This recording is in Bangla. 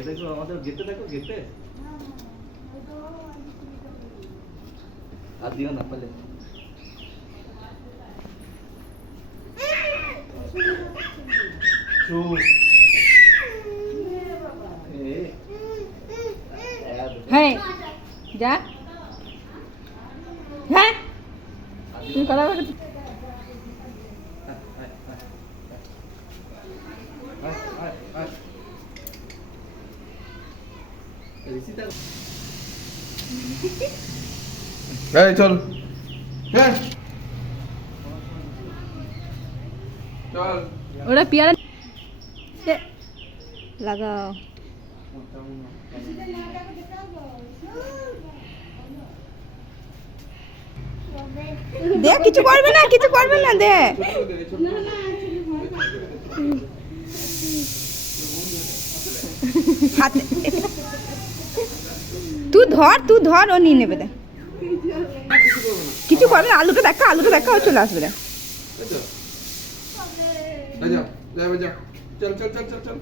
দেখো আমাদের গেটে দেখো গেটে আর দিও না পালে হ্যাঁ যা হ্যাঁ তুমি কথা বলো এই চল হ্যাঁ চল ওরা পেয়ারা লাগাও দে কিছু করবে না কিছু করবে না দে হাতে তুই ধর ও নিয়ে নেবে দে কিছু করবে না আলুটা দেখা ও চলে আসবে দে যা যা যা চল চল চল চল চল